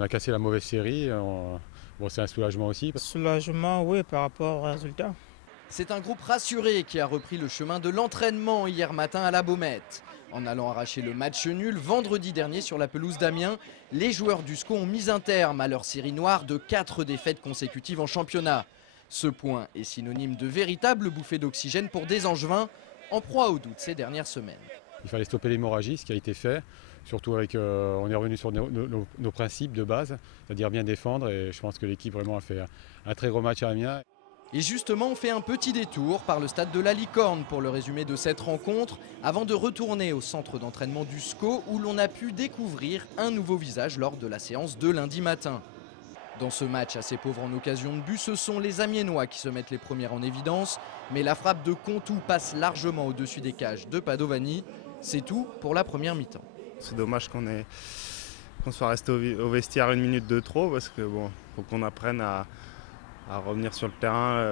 on a cassé la mauvaise série. Bon, c'est un soulagement aussi. Soulagement, oui, par rapport au résultat. C'est un groupe rassuré qui a repris le chemin de l'entraînement hier matin à la Baumette. En allant arracher le match nul vendredi dernier sur la pelouse d'Amiens, les joueurs du SCO ont mis un terme à leur série noire de 4 défaites consécutives en championnat. Ce point est synonyme de véritable bouffée d'oxygène pour des Angevins en proie au doute ces dernières semaines. Il fallait stopper l'hémorragie, ce qui a été fait. Surtout avec, on est revenu sur nos principes de base, c'est-à-dire bien défendre. Et je pense que l'équipe vraiment a fait un très gros match à Amiens. Et justement, on fait un petit détour par le stade de la Licorne pour le résumé de cette rencontre, avant de retourner au centre d'entraînement du SCO où l'on a pu découvrir un nouveau visage lors de la séance de lundi matin. Dans ce match assez pauvre en occasion de but, ce sont les Amiénois qui se mettent les premières en évidence, mais la frappe de Contou passe largement au-dessus des cages de Padovani. C'est tout pour la première mi-temps. C'est dommage qu'on soit resté au vestiaire une minute de trop parce que bon, faut qu'on apprenne à revenir sur le terrain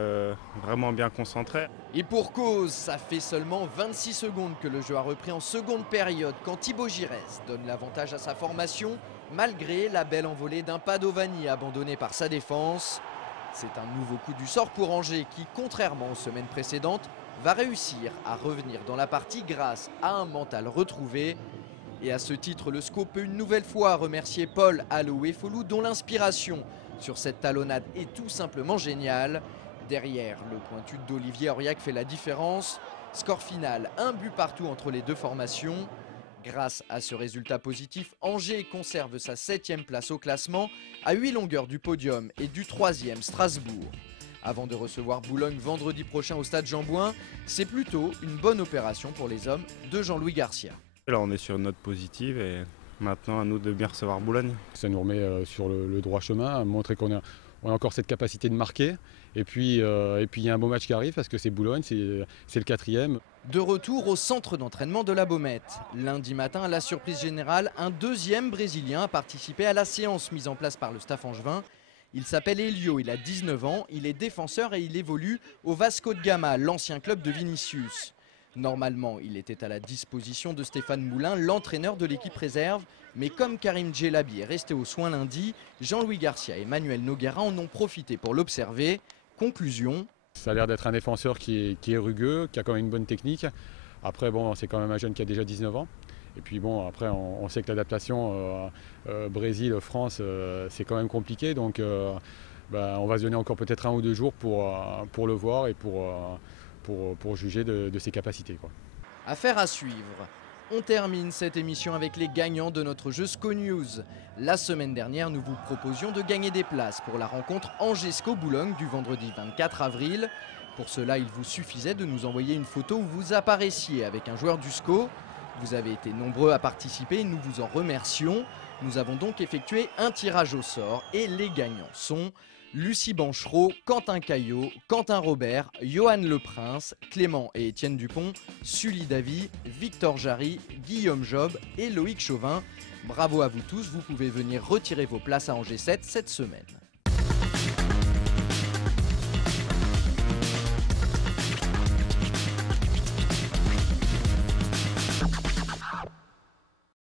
vraiment bien concentré. Et pour cause, ça fait seulement 26 secondes que le jeu a repris en seconde période quand Thibaut Giresse donne l'avantage à sa formation malgré la belle envolée d'un Padovani abandonné par sa défense. C'est un nouveau coup du sort pour Angers qui, contrairement aux semaines précédentes, va réussir à revenir dans la partie grâce à un mental retrouvé. Et à ce titre, le SCO peut une nouvelle fois remercier Paul Alooué-Folou dont l'inspiration sur cette talonnade est tout simplement géniale. Derrière, le pointu d'Olivier Auriac fait la différence. Score final, un but partout entre les deux formations. Grâce à ce résultat positif, Angers conserve sa 7e place au classement, à 8 longueurs du podium et du 3e Strasbourg. Avant de recevoir Boulogne vendredi prochain au stade Jean-Bouin, c'est plutôt une bonne opération pour les hommes de Jean-Louis Garcia. Là on est sur une note positive et maintenant à nous de bien recevoir Boulogne. Ça nous remet sur le droit chemin, montrer qu'on a encore cette capacité de marquer. Et puis il y a un beau match qui arrive parce que c'est Boulogne, c'est le 4e. De retour au centre d'entraînement de la Baumette. Lundi matin, à la surprise générale, un deuxième Brésilien a participé à la séance mise en place par le staff angevin. Il s'appelle Elio, il a 19 ans, il est défenseur et il évolue au Vasco de Gama, l'ancien club de Vinicius. Normalement, il était à la disposition de Stéphane Moulin, l'entraîneur de l'équipe réserve. Mais comme Karim Djelabi est resté aux soins lundi, Jean-Louis Garcia et Manuel Noguera en ont profité pour l'observer. Conclusion. Ça a l'air d'être un défenseur qui est rugueux, qui a quand même une bonne technique. Après, bon, c'est quand même un jeune qui a déjà 19 ans. Et puis bon, après, on sait que l'adaptation Brésil-France, c'est quand même compliqué. Donc on va se donner encore peut-être 1 ou 2 jours pour le voir et pour juger de ses capacités, quoi. Affaire à suivre. On termine cette émission avec les gagnants de notre jeu SCO News. La semaine dernière, nous vous proposions de gagner des places pour la rencontre Angers-SCO-Boulogne du vendredi 24 avril. Pour cela, il vous suffisait de nous envoyer une photo où vous apparaissiez avec un joueur du SCO. Vous avez été nombreux à participer et nous vous en remercions. Nous avons donc effectué un tirage au sort et les gagnants sont Lucie Banchereau, Quentin Caillot, Quentin Robert, Johan Leprince, Clément et Étienne Dupont, Sully Davy, Victor Jarry, Guillaume Job et Loïc Chauvin. Bravo à vous tous, vous pouvez venir retirer vos places à Angers 7 cette semaine.